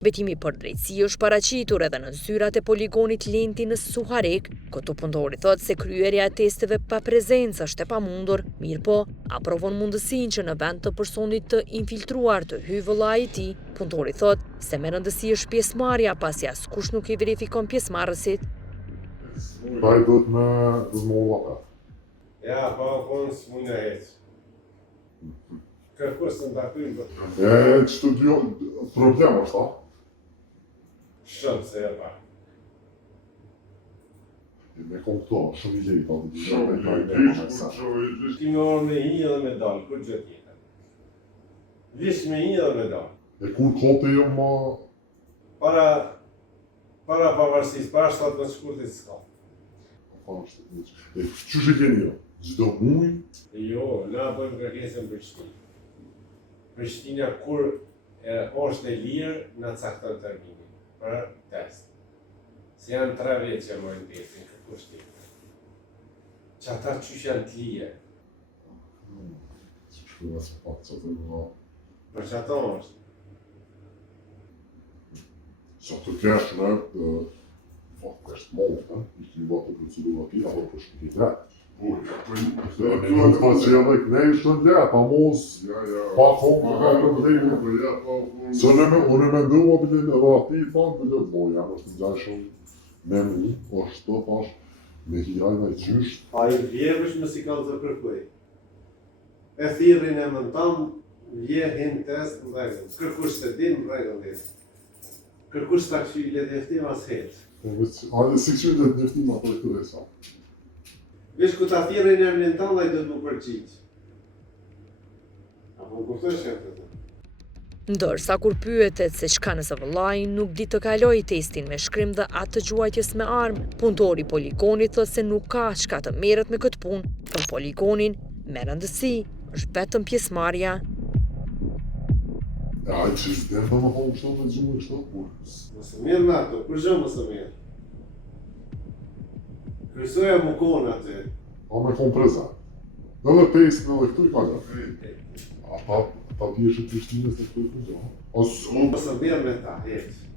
Betimi për drejtësi është paraqitur edhe në zyrat e poligonit Lenti në Suharik. Këtu punëtori thotë se kryerja e testeve pa prezencë është e pamundur, mirë po aprovon mundësinë që në vend të personit të infiltruar të hyjë vëllai i tij. Punëtori thotë se me rëndësi është pjesëmarrja pasi askush nuk i verifikon pjesëmarrësit. Taj do të me molla. Ja, pa konë së mund e heqë. Kërkus të ndakujnë për të. Qëtë dy problem është, ta? Shumë se e pa. Me kom këto, shumë i lejta. Shumë i lejta. Ti me orë me hi edhe me dalë, kur gjë tjetër. Vish me hi edhe me dalë. E kur kote jo ma... Para pavarësisë, para 7 në shkurtit s'ka. E qështë e keni jo? Gjdo muj? Jo, na bëjmë kërkesën Prishtinë. Prishtina kur është e lirë, na cakton terminin për test. Se janë 3 vjetë që mojnë testin, kërkush tjetër. Që ata qysh janë të lije. Që shkëve së pak që të nga... Për që ato është. Që të kesh në fakt është mollë, ishtë një vatë të procedura tira, apo për shkëti tretë. Nuk të që edhe këne ishtë në letë, a mos pa komë të ka problemi. Se unë e mendua bëllin edhe ati i fanë të letë boja, është në gjashën me mu, është të thash me hirajna i qysht. A i vjevësh më si kanë të kërkuj. E thirin e mëntam, vjehin test në regën. Kërkush të din në regën dhe. Kërkush të këshy i letë njeftim as hetë. A dhe si këshy i letë njeftim ato i këtë e sa. Vesh ku ta thirin e mëllin tanë, i do të më përqiq. Apo në kuptoj shëtë të. Ndërsa kur pyetet se çka nëse vëllai nuk di të kalojë testin me shkrim dhe atë të gjuajtjes me armë, punëtori i poligonit thotë se nuk ka çka të merret me këtë punë. Për poligonin, me rëndësi është vetëm pjesëmarrja. A i që s'den të më thonë kështu me gjumë kështu? Mësë mirë në ato, kur gjë mësë mirë. Krysoja më konë atë. A me konë prezent. Dhe dhe testin edhe këtu i ka gërë. Ata t'jeshtë të Prishtinës në këtu i këtu. Mësë mirë me ta, heqë.